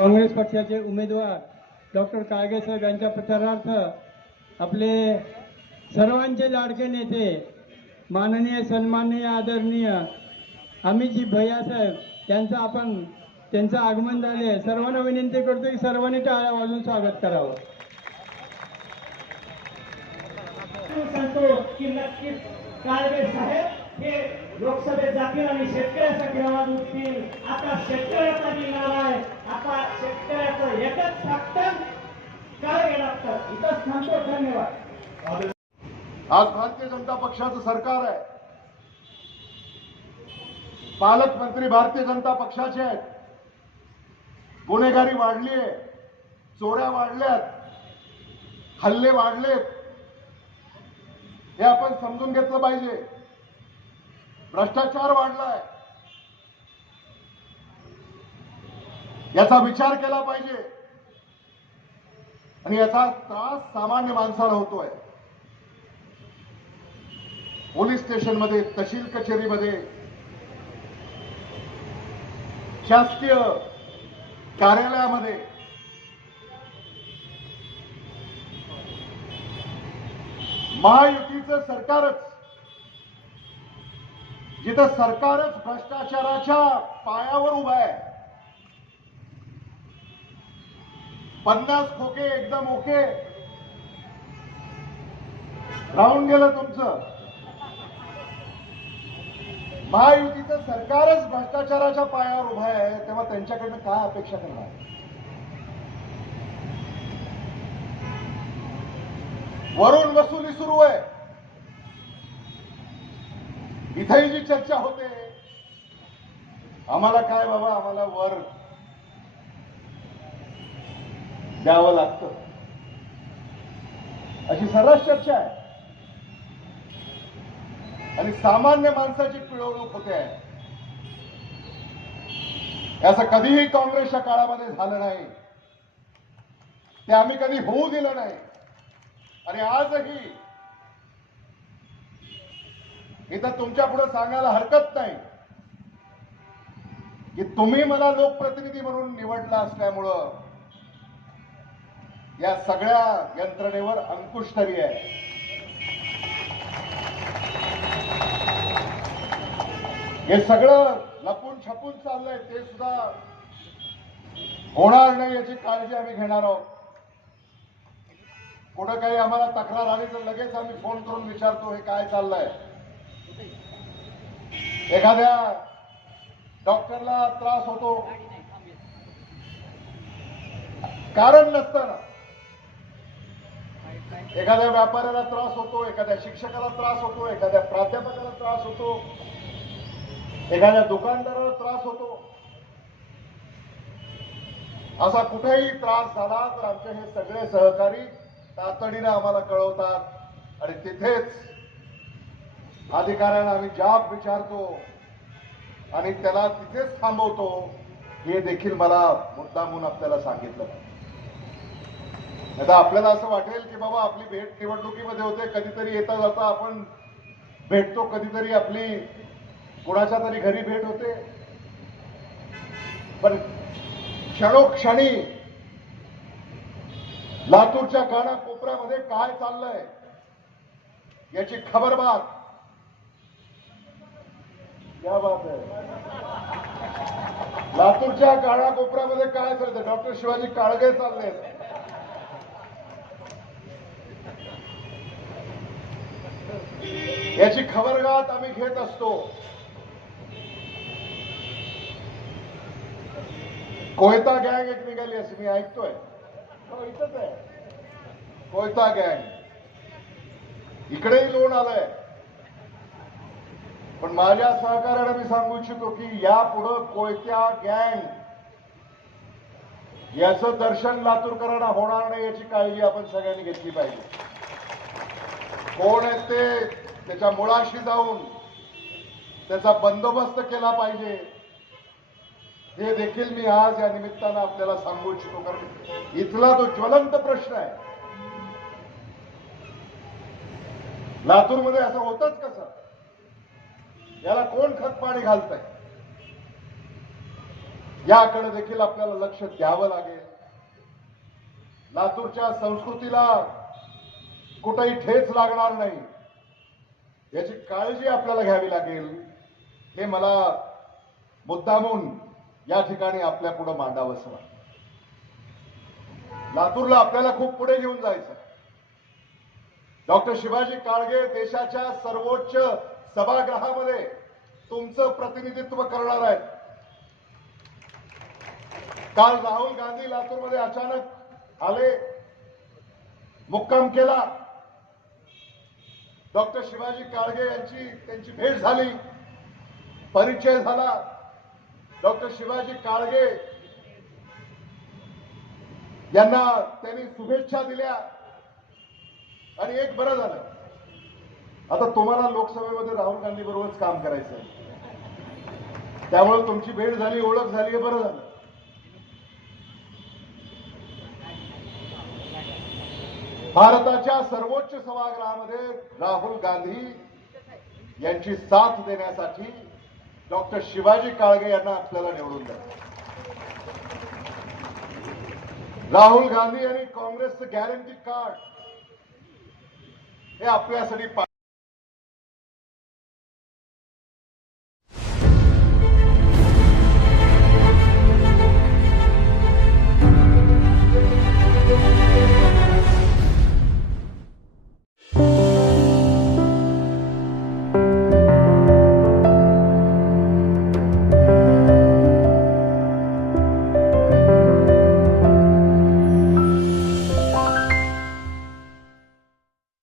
काँग्रेस पक्षाचे उमेदवार डॉक्टर काळगे साहेब यांच्या प्रचारार्थ आपले सर्वांचे लाडके नेते माननीय सन्माननीय आदरणीय अमितजी भैया साहेब यांचं आपण त्यांचं आगमन झाले सर्वांना विनंती करतो की सर्वांनी टाळ्या वाजून स्वागत करावं. सांगतो की नक्कीच काळगे साहेब हे लोकसभेत जातील आणि शेतकऱ्यासाठी आवाज उठतील. आता शेतकरी निघाला आहे आता शेतकऱ्याचं एकच फक्त काळगे विकास थांबतो धन्यवाद. आज भारतीय जनता पक्षाचं सरकार आहे. पालकमंत्री भारतीय जनता पक्षाचे आहेत. गुन्हेगारी वाढली आहे. चोऱ्या वाढल्यात. हल्ले वाढलेत. हे आपण समजून घेतलं पाहिजे. भ्रष्टाचार वाढलाय. याचा विचार केला पाहिजे. आणि याचा त्रास सामान्य माणसाला होतोय. पोलीस स्टेशनमध्ये तहसील कचेरीमध्ये शासकीय कार्यालयामध्ये महायुतीचं सरकारच जिथं सरकारच भ्रष्टाचाराच्या पायावर उभं आहे. पन्नास खोके एकदम ओके. राहून गेलं तुमचं. महायुतीचं सरकारच भ्रष्टाचाराच्या पायावर उभं आहे तेव्हा त्यांच्याकडनं काय अपेक्षा करणार? वरून वसुली सुरू आहे. इथेही जी चर्चा होते आम्हाला काय बाबा आम्हाला वर द्यावं लागतं. अशी सर्रास चर्चा आहे. आणि सामान्य माणसाची पिळवणूक होते. आहे असं कधीही काँग्रेसच्या काळामध्ये झालं नाही. ते आम्ही कधी होऊ दिलं नाही. आणि आजही इथं तुमच्यापुढे सांगायला हरकत नाही. की तुम्ही मला लोकप्रतिनिधी म्हणून निवडला असल्यामुळं या सगळ्या यंत्रणेवर अंकुश तरी आहे. हे सगळं लपून छपून चाललंय ते सुद्धा होणार नाही याची काळजी आम्ही घेणार आहोत. कुठं काही आम्हाला तक्रार आली तर लगेच आम्ही फोन करून विचारतो हे काय चाललंय. एखाद्या डॉक्टरला त्रास होतो. कारण नसताना एखाद्या व्यापाऱ्याला त्रास होतो एखाद्या शिक्षकाला त्रास होतो एखाद्या प्राध्यापकाला त्रास होतो एखाद्या दुकानदाराला त्रास होतो. असा कुठेही त्रास झाला तर आमचे हे सगळे सहकारी तातडीने आम्हाला कळवतात आणि तिथेच अधिकाऱ्यांना आम्ही जाब विचारतो आणि त्याला तिथेच थांबवतो. हे देखील मला मुद्दामून आपल्याला सांगितलं आता आपल्याला असं वाटेल की बाबा आपली भेट निवडणुकीमध्ये होते कधीतरी येता जाता आपण भेटतो कधीतरी आपली कुणाच्या तरी घरी भेट होते. पण क्षणोक्षणी लातूरच्या गाणा कोपऱ्यामध्ये काय चाललंय याची खबरबात क्या बात आहे लातूरच्या काळा कोपऱ्यामध्ये काय चालतं डॉक्टर शिवाजी काळगे चालले याची खबरगात आम्ही घेत असतो. कोयता गँग एक निघाली असे मी ऐकतोय. हो, इथंच आहे. कोयता गँग. इकडेही लोन आलंय. पण माझ्या सहकार्याने मी सांगू इच्छितो की यापुढं कोयत्या गँग याचं दर्शन लातूरकरांना होणार नाही याची काळजी आपण सगळ्यांनी घेतली पाहिजे. कोण आहेत ते? त्याच्या मुळाशी जाऊन त्याचा बंदोबस्त केला पाहिजे. हे देखील मी आज या निमित्तानं आपल्याला सांगू इच्छितो कारण इथला तो ज्वलंत प्रश्न आहे. लातूरमध्ये असं होतच कसं? याला कोण खतपाणी घालतंय? याकडे देखील आपल्याला लक्ष द्यावं लागेल. लातूरच्या संस्कृतीला कुठेही ठेच लागणार नाही. याची काळजी आपल्याला घ्यावी लागेल. हे मला मुद्दामून या ठिकाणी आपल्या पुढे मांडावंसं वाटतं. लातूरला आपल्याला खूप पुढे घेऊन जायचं डॉक्टर शिवाजी काळगे देशाच्या सर्वोच्च सभागृहामध्ये तुमचं प्रतिनिधित्व करणार आहेत. काल राहुल गांधी लातूरमध्ये अचानक आले मुक्काम केला. डॉक्टर शिवाजी काळगे यांची त्यांची भेट झाली. परिचय झाला. डॉक्टर शिवाजी काळगे यांना त्यांनी शुभेच्छा दिल्या. आणि एक बरं झालं. आता तुम्हाला लोकसभेमध्ये राहुल गांधी बरोबरच काम करायचं त्यामुळे तुमची भेट झाली ओळख झाली हे बरं झालं. भारताच्या सर्वोच्च सभागृहामध्ये राहुल गांधी यांची साथ देण्यासाठी डॉक्टर शिवाजी काळगे यांना आपल्याला निवडून द्या. राहुल गांधी आणि काँग्रेसचं गॅरंटी कार्ड हे आपल्यासाठी पा-